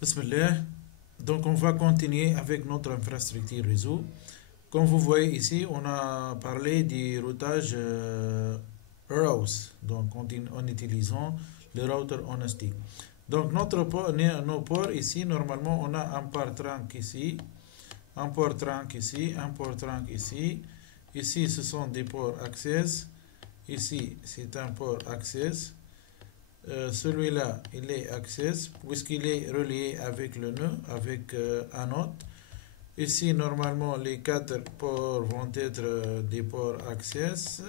Bismillah. Donc on va continuer avec notre infrastructure réseau. Comme vous voyez ici, on a parlé du routage ROUS, donc en utilisant le router Honesty. Donc nos ports ici, normalement on a un port trunk ici, un port trunk ici, un port trunk ici. Ici ce sont des ports access. Ici c'est un port access. Celui-là, il est access, puisqu'il est relié avec le nœud, avec un autre. Ici, normalement, les 4 ports vont être des ports access.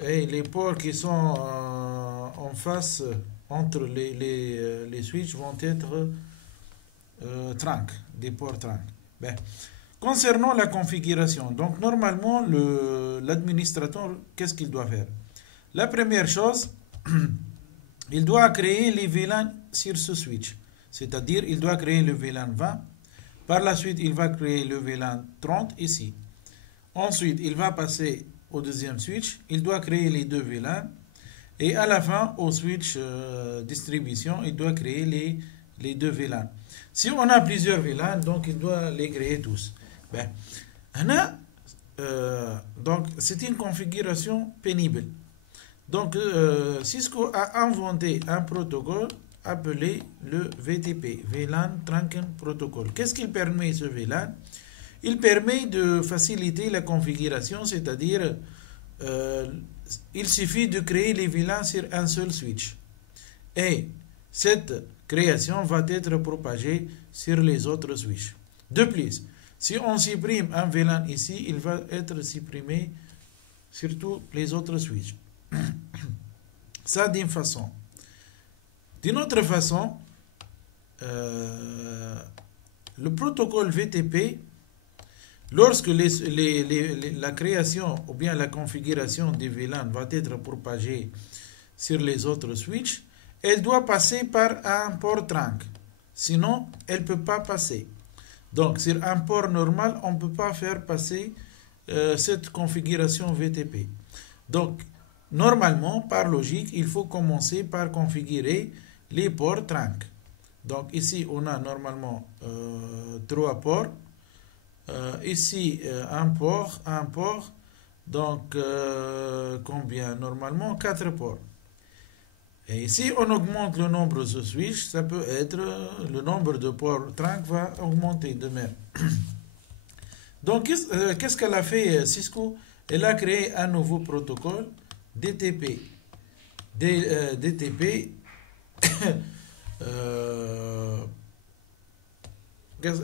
Et les ports qui sont en face, entre les switches, vont être trunk, des ports trunk. Ben, concernant la configuration, donc normalement, l'administrateur, qu'est-ce qu'il doit faire? La première chose, il doit créer les VLAN sur ce switch. C'est-à-dire, il doit créer le VLAN 20. Par la suite, il va créer le VLAN 30 ici. Ensuite, il va passer au deuxième switch. Il doit créer les deux VLAN. Et à la fin, au switch distribution, il doit créer les deux VLAN. Si on a plusieurs VLAN, donc il doit les créer tous. Ben, donc, c'est une configuration pénible. Donc, Cisco a inventé un protocole appelé le VTP, VLAN Trunking Protocol. Qu'est-ce qu'il permet ce VLAN? Il permet de faciliter la configuration, c'est-à-dire il suffit de créer les VLAN sur un seul switch. Et cette création va être propagée sur les autres switches. De plus, si on supprime un VLAN ici, il va être supprimé sur tous les autres switches. Ça d'une façon. D'une autre façon, le protocole VTP, lorsque la création ou bien la configuration des VLAN va être propagée sur les autres switches, elle doit passer par un port trunk. Sinon, elle ne peut pas passer. Donc, sur un port normal, on ne peut pas faire passer cette configuration VTP. Donc, normalement, par logique, il faut commencer par configurer les ports trunk. Donc ici, on a normalement 3 ports. Ici, un port. Donc, combien? Normalement, 4 ports. Et si on augmente le nombre de switches, ça peut être, le nombre de ports trunk va augmenter de même. Donc, qu'est-ce qu'elle a fait, Cisco? Elle a créé un nouveau protocole DTP. DTP,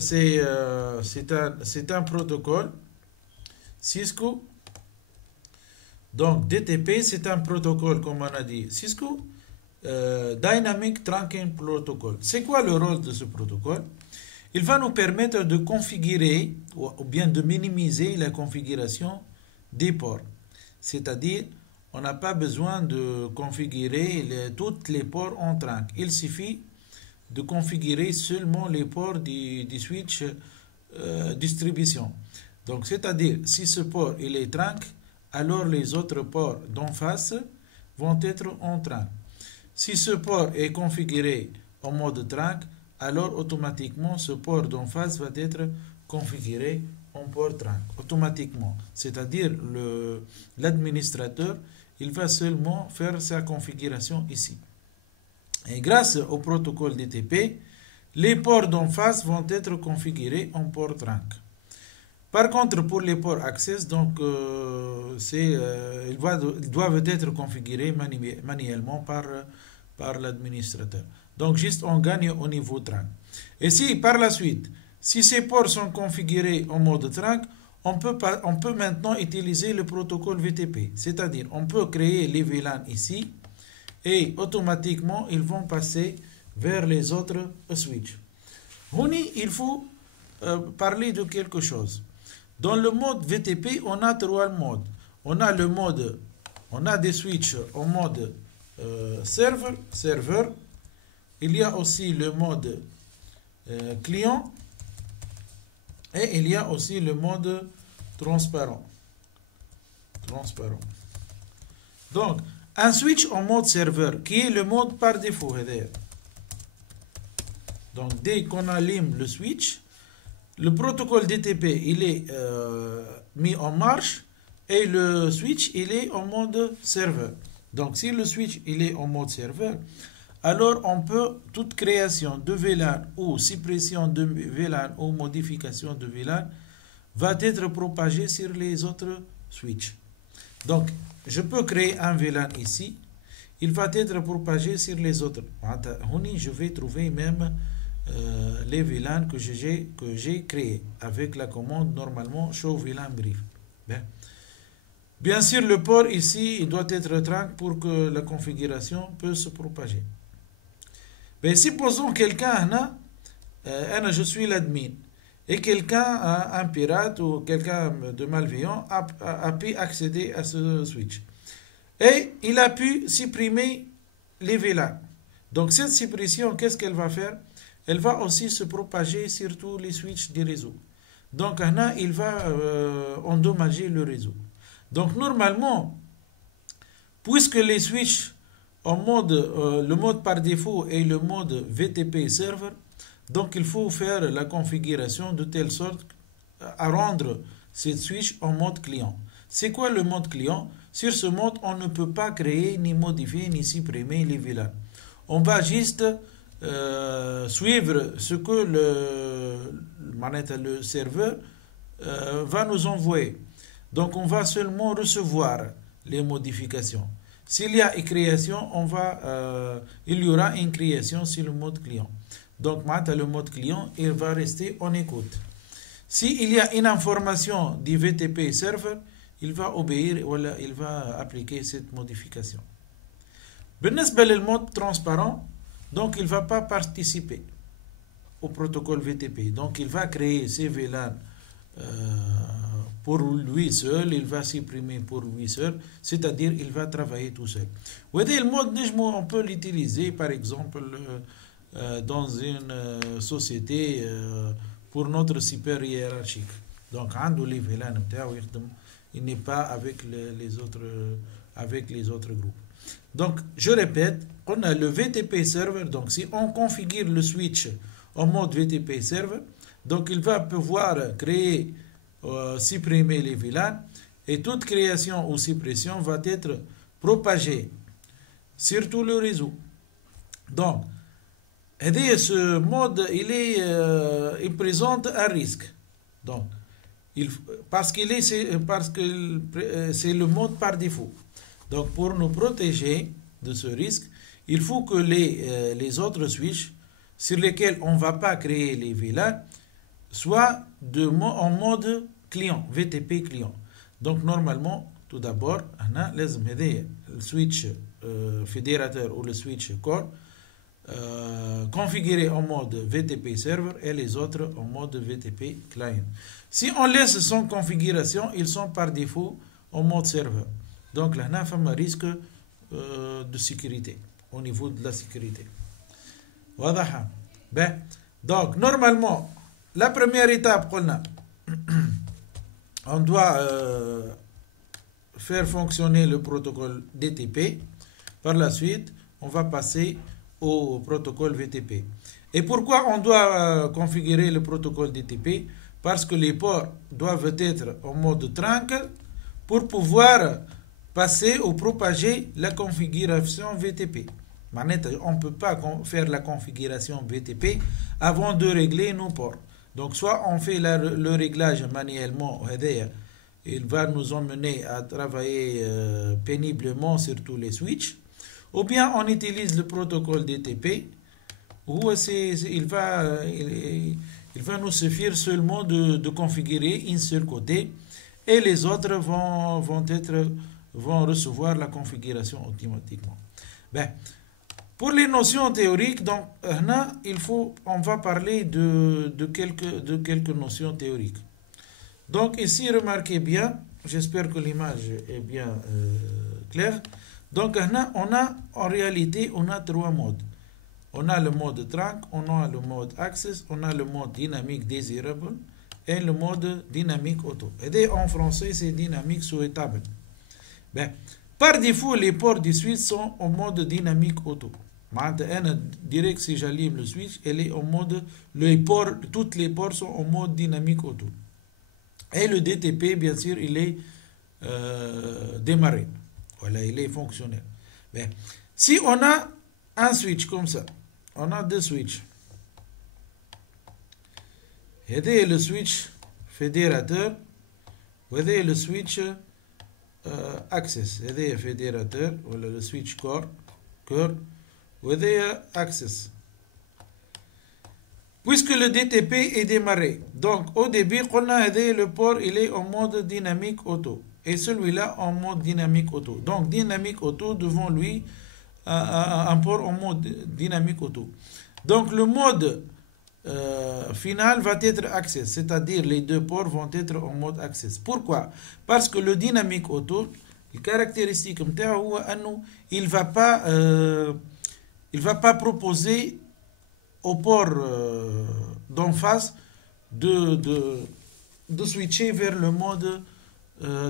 c'est un protocole Cisco. Donc, DTP, c'est un protocole, comme on a dit, Cisco Dynamic Trunking Protocol. C'est quoi le rôle de ce protocole? Il va nous permettre de configurer ou bien de minimiser la configuration des ports. C'est-à-dire, on n'a pas besoin de configurer tous les ports en trunk. Il suffit de configurer seulement les ports du switch distribution. Donc, c'est-à-dire, si ce port il est trunk, alors les autres ports d'en face vont être en trunk. Si ce port est configuré en mode trunk, alors automatiquement ce port d'en face va être configuré en port trunk. Automatiquement. C'est-à-dire, l'administrateur il va seulement faire sa configuration ici. Et grâce au protocole DTP, les ports d'en face vont être configurés en port trunk. Par contre, pour les ports access, donc, ils doivent être configurés manuellement par l'administrateur. Donc, juste on gagne au niveau trunk. Et si par la suite, si ces ports sont configurés en mode trunk, on peut maintenant utiliser le protocole VTP. C'est-à-dire, on peut créer les VLAN ici et automatiquement, ils vont passer vers les autres switches. Il faut parler de quelque chose. Dans le mode VTP, on a 3 modes. On a des switches en mode serveur. Il y a aussi le mode client. Et il y a aussi le mode transparent. Donc, un switch en mode serveur, qui est le mode par défaut. Donc dès qu'on allume le switch, le protocole DTP il est mis en marche et le switch il est en mode serveur. Donc si le switch il est en mode serveur, alors on peut, toute création de VLAN ou suppression de VLAN ou modification de VLAN va être propagée sur les autres switches. Donc je peux créer un VLAN ici, il va être propagé sur les autres. Je vais trouver même les VLAN que j'ai créés avec la commande normalement show VLAN brief. Bien sûr, le port ici il doit être trunk pour que la configuration puisse se propager. Mais supposons quelqu'un, je suis l'admin, et quelqu'un, un pirate ou quelqu'un de malveillant, a pu accéder à ce switch. Et il a pu supprimer les VLAN. Donc cette suppression, qu'est-ce qu'elle va faire? Elle va aussi se propager sur tous les switches du réseau. Donc il va endommager le réseau. Donc normalement, puisque les switches en mode, le mode par défaut est le mode VTP server, donc il faut faire la configuration de telle sorte à rendre cette switch en mode client. C'est quoi le mode client? Sur ce mode, on ne peut pas créer, ni modifier, ni supprimer les VLAN. On va juste suivre ce que le serveur va nous envoyer. Donc on va seulement recevoir les modifications. S'il y a une création, il y aura une création sur le mode client. Donc le mode client, il va rester en écoute. S'il y a une information du VTP server, il va obéir ou il va appliquer cette modification. Le mode transparent, donc il ne va pas participer au protocole VTP. Donc il va créer ses VLAN pour lui seul, il va supprimer pour lui seul, c'est-à-dire il va travailler tout seul. Le mode on peut l'utiliser par exemple dans une société pour notre super hiérarchique. Donc les VLAN, il n'est pas avec les autres groupes. Donc je répète, on a le VTP server, donc si on configure le switch en mode VTP server, donc il va pouvoir créer supprimer les VLAN et toute création ou suppression va être propagée sur tout le réseau. Donc, ce mode il présente un risque. Donc, parce que c'est le mode par défaut. Donc, pour nous protéger de ce risque, il faut que les autres switches sur lesquels on ne va pas créer les VLAN soient en mode client, VTP client. Donc normalement, tout d'abord, on a le switch fédérateur ou le switch core configuré en mode VTP server et les autres en mode VTP client. Si on laisse sans configuration, ils sont par défaut en mode serveur. Donc là, on a un risque de sécurité, au niveau de la sécurité. Voilà. Donc normalement, la première étape qu'on a, on doit faire fonctionner le protocole DTP. Par la suite, on va passer au protocole VTP. Et pourquoi on doit configurer le protocole DTP? Parce que les ports doivent être en mode trunk pour pouvoir passer ou propager la configuration VTP. On ne peut pas faire la configuration VTP avant de régler nos ports. Donc, soit on fait le réglage manuellement, il va nous emmener à travailler péniblement sur tous les switches, ou bien on utilise le protocole DTP, où il va nous suffire seulement de configurer un seul côté, et les autres vont recevoir la configuration automatiquement. Pour les notions théoriques, donc, on va parler de quelques notions théoriques. Donc ici, remarquez bien, j'espère que l'image est bien claire. Donc en réalité, on a trois modes. On a le mode trunk, on a le mode access, on a le mode dynamique desirable et le mode dynamique auto. Et en français, c'est dynamique souhaitable. Par défaut, les ports du switch sont en mode dynamique auto. Direct, si j'allume le switch, elle est en mode, toutes les ports sont en mode dynamique auto. Et le DTP, bien sûr, il est démarré. Voilà, il est fonctionnel. Bien. Si on a un switch comme ça, on a deux switches. Et le switch fédérateur, et le switch access. Et fédérateur, voilà le switch core, et access. Puisque le DTP est démarré, donc au début, on a le port, il est en mode dynamique auto. Et celui-là en mode dynamique auto. Donc dynamique auto devant lui, un port en mode dynamique auto. Donc le mode final va être access, c'est-à-dire les deux ports vont être en mode access. Pourquoi? Parce que le dynamique auto, les caractéristiques il va pas proposer au port d'en face de switcher vers le mode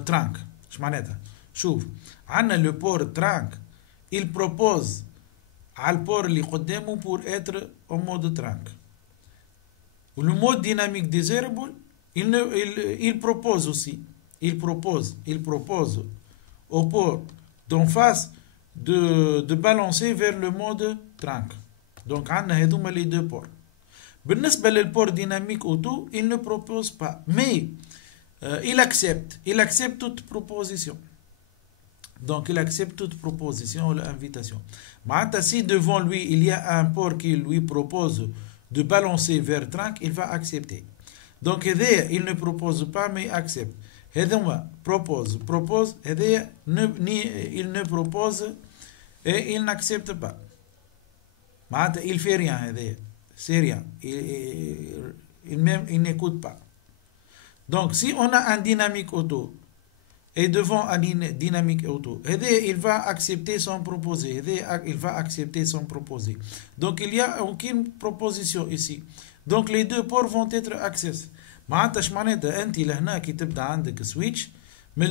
trunk. شوف عندنا le port trunk, il propose على البور اللي قدامه pour être en mode trunk. Le mode dynamique désirable, il propose aussi, il propose au port d'en face de balancer vers le mode trunk. Donc, on a les deux ports. بالنسبة للport dynamique auto, il ne propose pas, mais il accepte toute proposition. Donc, il accepte toute proposition ou l'invitation. Mais si devant lui, il y a un port qui lui propose de balancer vers trunk, il va accepter. Donc, il ne propose pas, mais accepte. Propose, il ne propose et il n'accepte pas. Il fait rien, c'est rien. Il n'écoute pas. Donc, si on a un dynamique auto et devant un dynamique auto, il va accepter sans proposer. Il va accepter sans proposer. Donc, il n'y a aucune proposition ici. Donc, les deux ports vont être access. switch, mais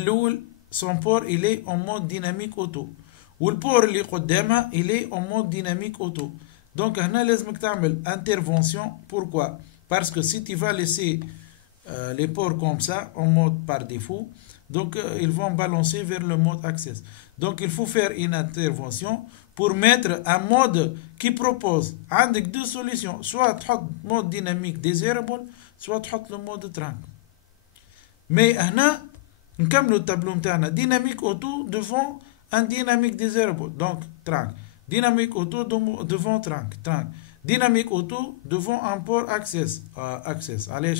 son port il est en mode dynamique auto. والبور اللي قدامها il est en mode dynamique auto. Donc هنا لازمك تعمل intervention. Pourquoi? Parce que si tu vas laisser les ports comme ça en mode par défaut, donc ils vont balancer vers le mode access. Donc il faut faire une intervention pour mettre un mode qui propose عندك deux solutions, soit تحط mode dynamique désirable, soit تحط le mode trunk. Mais هنا نكملوا التابلو نتاعنا dynamique auto devant un dynamique désirable, donc trunk. Dynamique auto devant trunk. Dynamique auto devant un port access. Allez,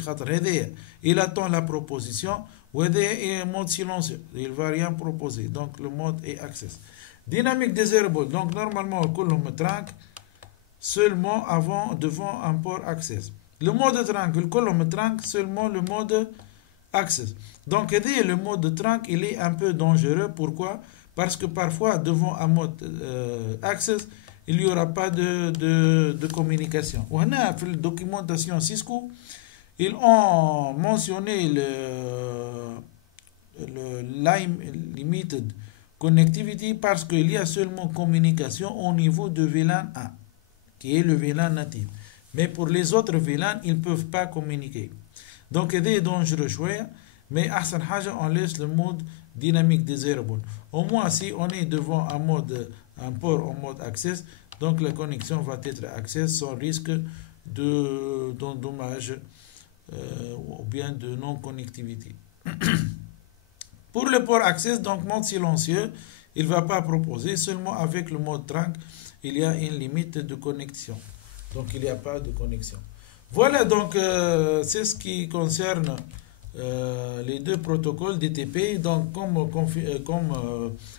il attend la proposition. Et mode silencieux. Il ne va rien proposer. Donc le mode est access. Dynamique désirable. Donc normalement, le trunk seulement devant un port access. Le mode trunk, le trunk seulement le mode access. Donc le mode trunk, il est un peu dangereux. Pourquoi? Parce que parfois, devant un mode access, il n'y aura pas de communication. On a fait la documentation Cisco, ils ont mentionné le line limited connectivity parce qu'il y a seulement communication au niveau de VLAN 1, qui est le VLAN natif. Mais pour les autres VLAN, ils ne peuvent pas communiquer. Donc, c'est dangereux, mais on laisse le mode dynamique désirable. Au moins, si on est devant un port en mode access, donc la connexion va être access sans risque d'endommage ou bien de non-connectivité. Pour le port access, donc mode silencieux, il ne va pas proposer, seulement avec le mode trunk, il y a une limite de connexion. Donc il n'y a pas de connexion. Voilà, donc c'est ce qui concerne les deux protocoles DTP. Donc comme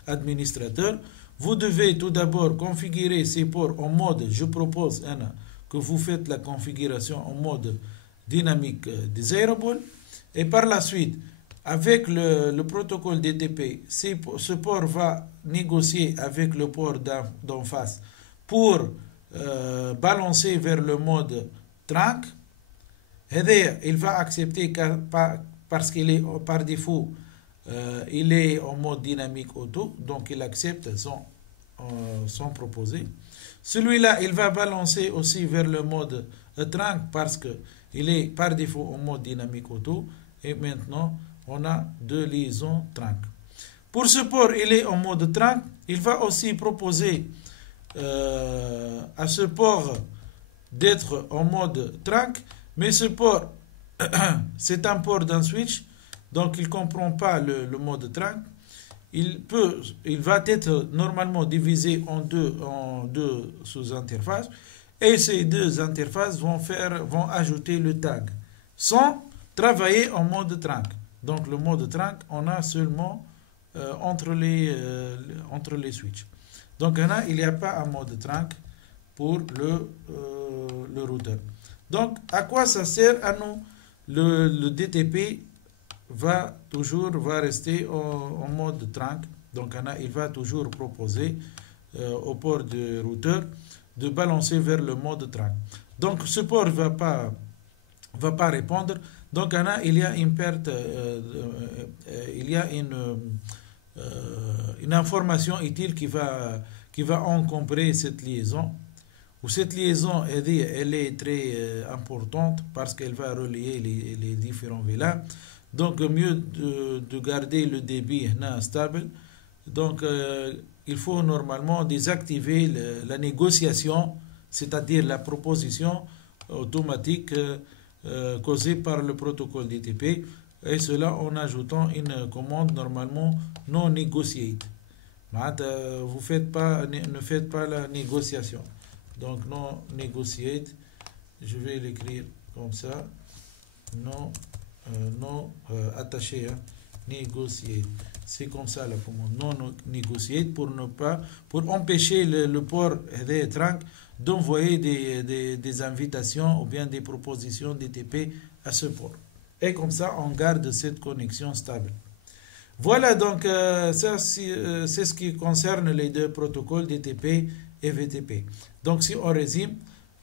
administrateur, vous devez tout d'abord configurer ces ports en mode, je propose que vous faites la configuration en mode dynamique desirable, et par la suite, avec le protocole DTP, ce port va négocier avec le port d'en face pour balancer vers le mode trunk. Il va accepter parce qu'il est par défaut, il est en mode dynamique auto, donc il accepte sans proposer. Celui-là, il va balancer aussi vers le mode trunk parce qu'il est par défaut en mode dynamique auto. Et maintenant, on a deux liaisons trunk. Pour ce port, il est en mode trunk. Il va aussi proposer à ce port d'être en mode trunk. Mais ce port, c'est un port d'un switch. Donc, il ne comprend pas le mode trunk. Il va être normalement divisé en deux sous-interfaces. Et ces deux interfaces vont ajouter le tag sans travailler en mode trunk. Donc le mode trunk, on a seulement entre les switches. Donc il n'y a pas un mode trunk pour le routeur. Donc à quoi ça sert à nous? Le DTP va rester en mode trunk. Donc il va toujours proposer au port du routeur de balancer vers le mode trunk. Donc ce port ne va pas répondre. Donc il y a une perte, il y a une information utile qui va encombrer cette liaison. Ou cette liaison, elle est très importante parce qu'elle va relier les différents VLAN. Donc mieux de garder le débit stable. Donc il faut normalement désactiver la négociation, c'est-à-dire la proposition automatique causée par le protocole DTP, et cela en ajoutant une commande normalement non négociée. Ne faites pas la négociation. Donc non négociate, je vais l'écrire comme ça, non attaché, négocier. C'est comme ça la commande non négociate pour empêcher le port des trunk d'envoyer des invitations ou bien des propositions DTP à ce port. Et comme ça, on garde cette connexion stable. Voilà, donc ça c'est ce qui concerne les deux protocoles DTP et VTP. Donc si on résume,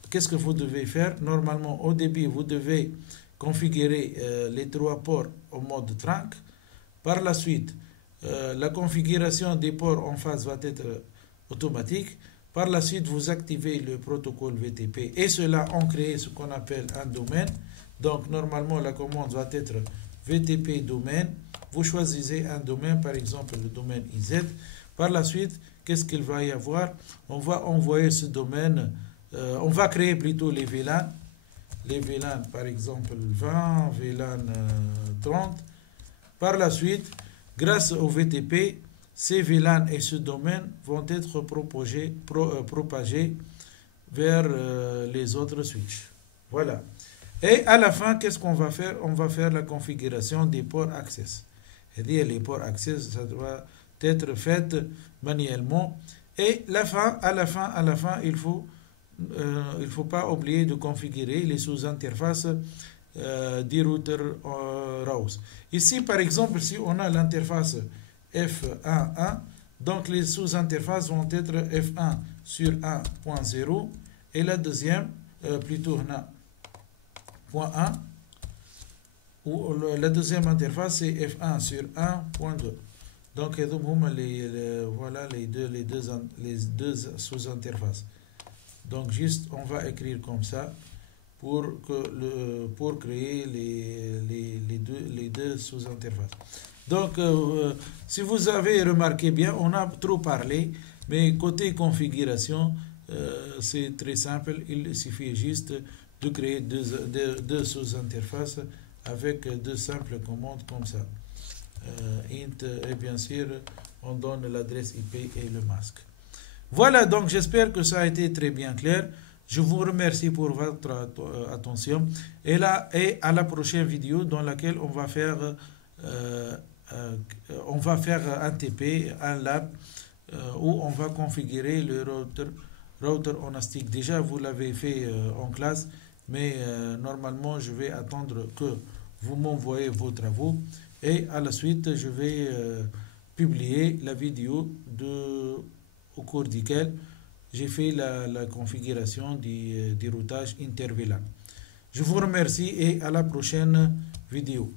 qu'est-ce que vous devez faire? Normalement, au début, vous devez configurer les trois ports au mode trunk. Par la suite, la configuration des ports en phase va être automatique. Par la suite, vous activez le protocole VTP et cela en crée ce qu'on appelle un domaine. Donc, normalement, la commande va être VTP domaine. Vous choisissez un domaine, par exemple le domaine IZ. Par la suite, qu'est-ce qu'il va y avoir? On va envoyer ce domaine, on va créer plutôt les VLAN. Les VLAN, par exemple 20, VLAN 30. Par la suite, grâce au VTP, ces VLAN et ce domaine vont être propagés vers les autres switches. Voilà. Et à la fin, qu'est-ce qu'on va faire? On va faire la configuration des ports access. C'est-à-dire les ports access, ça doit être fait manuellement. Et à la fin, il faut pas oublier de configurer les sous-interfaces des routeurs RAWS. Ici, par exemple, si on a l'interface F1.1, donc les sous-interfaces vont être F1 sur 1.0 et la deuxième, plutôt point 1, ou la deuxième interface c'est F1 sur 1.2. Donc voilà les deux sous-interfaces. Donc juste on va écrire comme ça pour créer les deux sous-interfaces. Donc si vous avez remarqué bien, on a trop parlé, mais côté configuration c'est très simple. Il suffit juste de créer deux sous-interfaces avec deux simples commandes comme ça. Int et bien sûr on donne l'adresse IP et le masque. Voilà, donc j'espère que ça a été très bien clair. Je vous remercie pour votre attention et à la prochaine vidéo dans laquelle on va faire un TP, un lab où on va configurer le router on stick. Déjà vous l'avez fait en classe, mais normalement je vais attendre que vous m'envoyez vos travaux et à la suite je vais publier la vidéo au cours duquel j'ai fait la configuration du routage inter-VLAN. Je vous remercie et à la prochaine vidéo.